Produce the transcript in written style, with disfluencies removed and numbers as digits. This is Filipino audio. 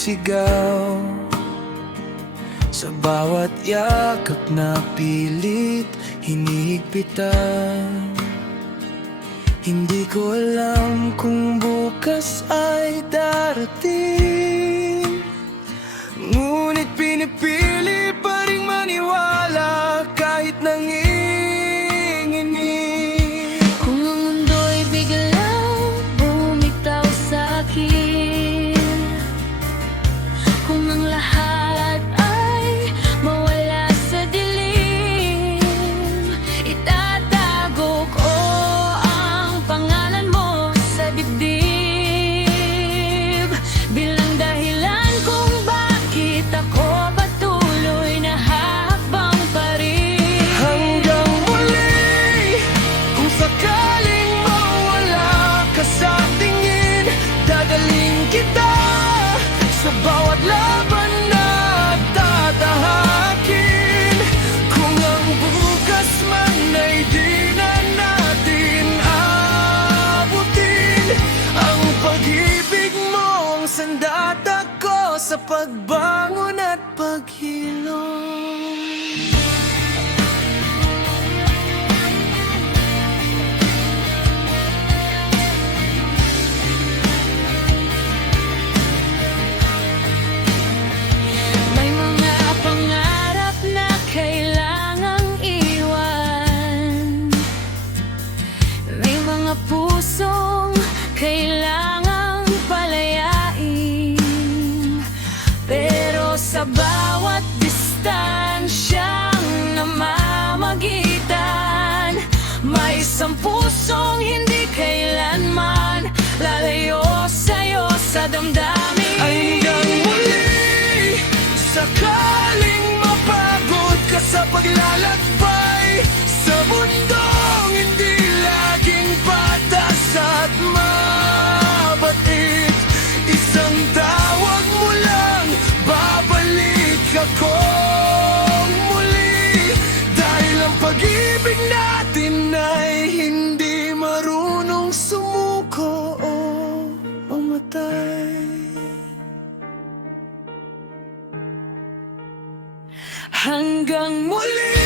sumisigaw sa bawat yakap na pilit hinihigpitan. Hindi ko alam kung bukas ay darating, ngunit pinipili pa ring maniwala kahit nanginginig. Kung ang mundo'y biglang bumitaw sa'kin, kung ang lahat ay mawala sa dilim, itatago ko ang pangalan mo sa dibdib, bilang dahilan kung bakit ako patuloy na hakbang pa rin. Hanggang muli, kung sakaling mawala ka sa tingin, dadaling kita sa bawat laban na tatahakin. Kung ang bukas man ay di na natin abutin, ang pag-ibig mo ang sandata ko sa pagbangon at paghilom. May mga pangarap na kailangang iwan, may mga pusong kailangang palayain, pero sa bawat distansyang namamagitan, may isang pusong hindi kailanman lalayo sa'yo sa damdamin. Hanggang muli, sakaling mapagod ka sa paglalakbay sa mundong hindi laging patas at mabait, isang tawag mo lang, babalik ako muli. Dahil ang pag-ibig natin ay hindi marunong sumuko o mamatay. Hanggang muli.